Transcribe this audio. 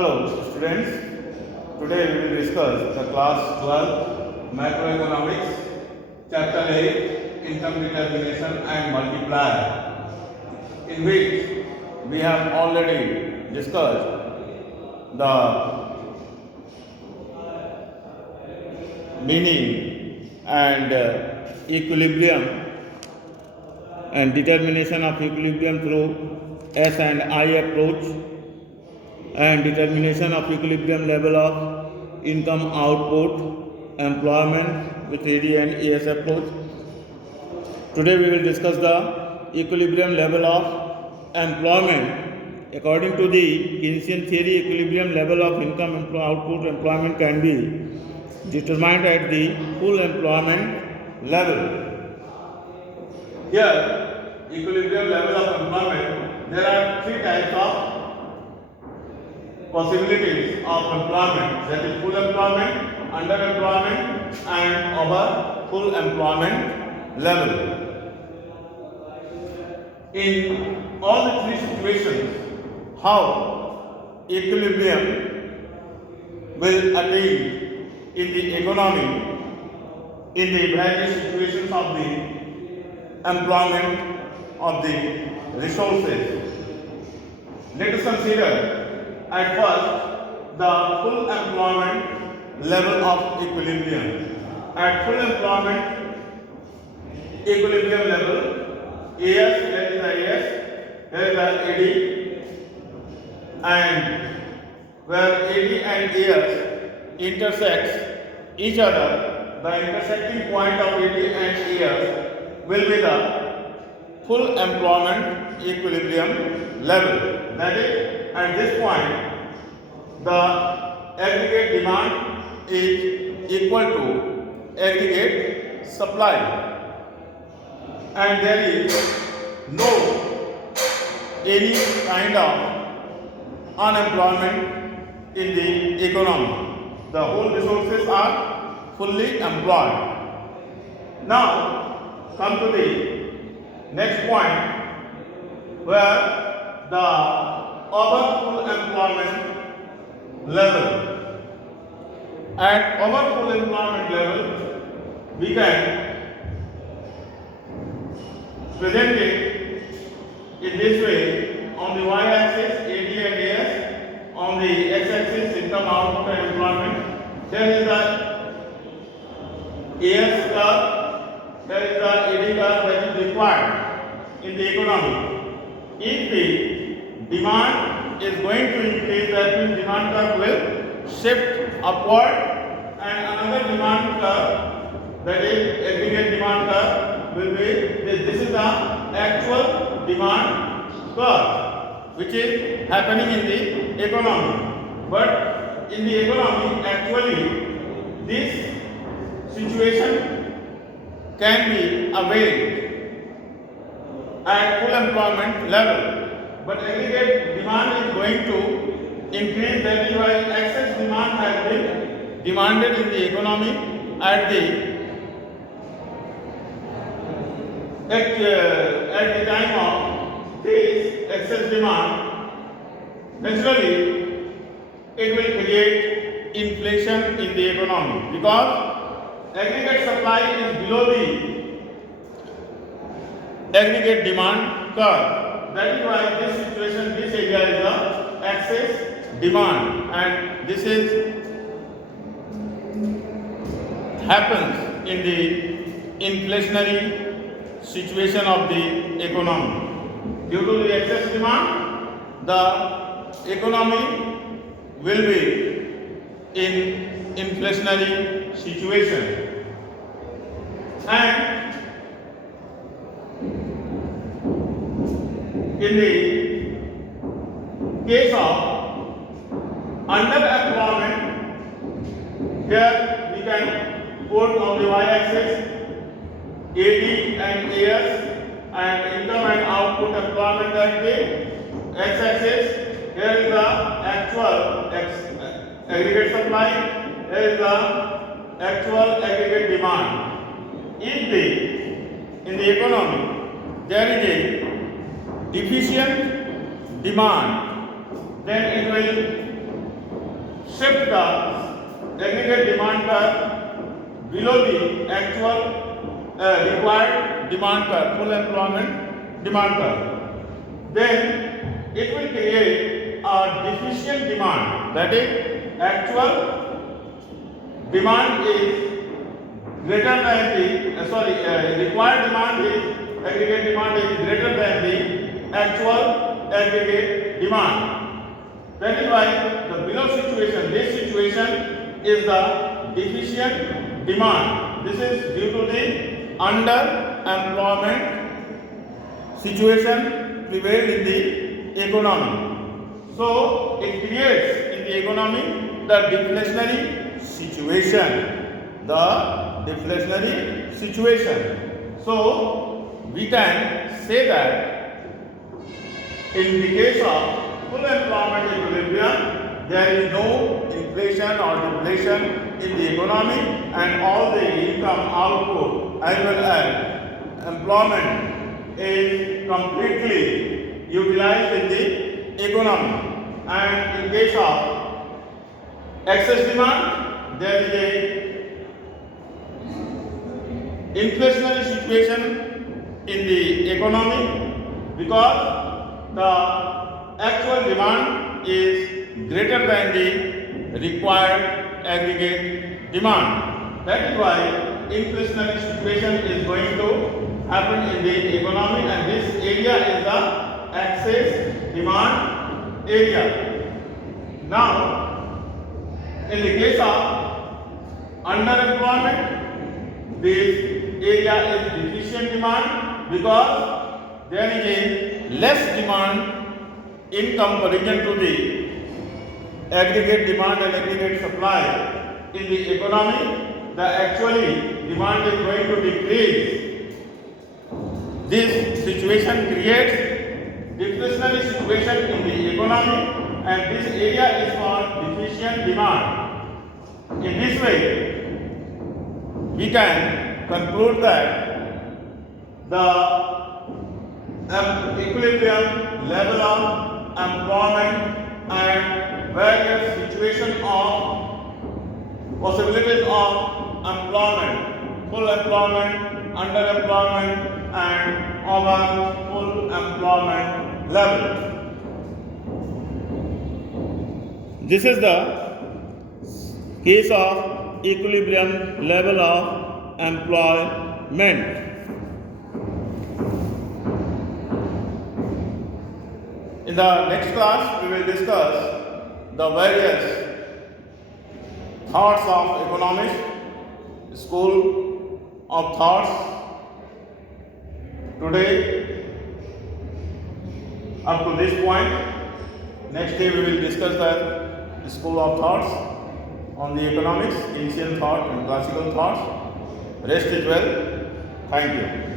Hello students, today we will discuss the class 12 macroeconomics chapter 8 income determination and multiplier, in which we have already discussed the meaning and equilibrium and determination of equilibrium through S and I approach, and determination of equilibrium level of income output employment with AD and AS approach. Today we will discuss the equilibrium level of employment. According to the Keynesian theory, equilibrium level of income output employment can be determined at the full employment level. Here, equilibrium level of employment, there are three types of possibilities of employment, that is full employment, underemployment and over full employment level. In all the three situations, how equilibrium will attain in the economy in the various situations of the employment of the resources. Let us consider at first the full employment level of equilibrium. At full employment equilibrium level, AS, that is the AS, here is the AD, and where AD and AS intersects each other, the intersecting point of AD and AS will be the full employment equilibrium level. That is, at this point, the aggregate demand is equal to aggregate supply, and there is no any kind of unemployment in the economy. The whole resources are fully employed. Now, come to the next point, where the over full employment level. At over full employment level, we can present it in this way: on the y-axis AD and AS, on the x-axis income output and employment. There is the AS curve, there is the AD curve that is required in the economy. If the demand is going to increase, that means demand curve will shift upward, and another demand curve, that is aggregate demand curve, will be this is the actual demand curve which is happening in the economy. But in the economy, actually this situation can be availed at full employment level. But aggregate demand is going to increase, that is why excess demand has been demanded in the economy at the time of this excess demand. Naturally, it will create inflation in the economy, because aggregate supply is below the aggregate demand curve. That is why this situation, this area is the excess demand, and this is happens in the inflationary situation of the economy. Due to the excess demand, the economy will be in inflationary situation, and in the case of underemployment, here we can put on the y-axis AD and AS and income and output employment at the x-axis. Here is the actual aggregate supply, here is the actual aggregate demand. If in the economy there is a deficient demand, then it will shift the aggregate demand curve below the actual required demand curve, full employment demand curve. Then it will create a deficient demand, that is actual demand is greater than the required demand is aggregate demand is greater than the actual aggregate demand. That is why the below situation, this situation is the deficient demand. This is due to the underemployment situation prevailed in the economy. So it creates in the economy the deflationary situation. The deflationary situation. So we can say that in the case of full employment equilibrium, there is no inflation or deflation in the economy, and all the income output as well as employment is completely utilized in the economy. And in case of excess demand, there is a inflationary situation in the economy because the actual demand is greater than the required aggregate demand. That is why inflationary situation is going to happen in the economy, and this area is the excess demand area. Now, in the case of underemployment, this area is deficient demand because there is a less demand in comparison to the aggregate demand and aggregate supply in the economy. The actually demand is going to decrease. This situation creates deflationary situation in the economy, and this area is called deficient demand. In this way, we can conclude that the equilibrium level of employment and various situations of possibilities of employment, full employment, underemployment, and over full employment level. This is the case of equilibrium level of employment. In the next class, we will discuss the various thoughts of economists, school of thoughts. Today, up to this point, next day we will discuss the school of thoughts on the economics, ancient thought and classical thoughts. Rest is well. Thank you.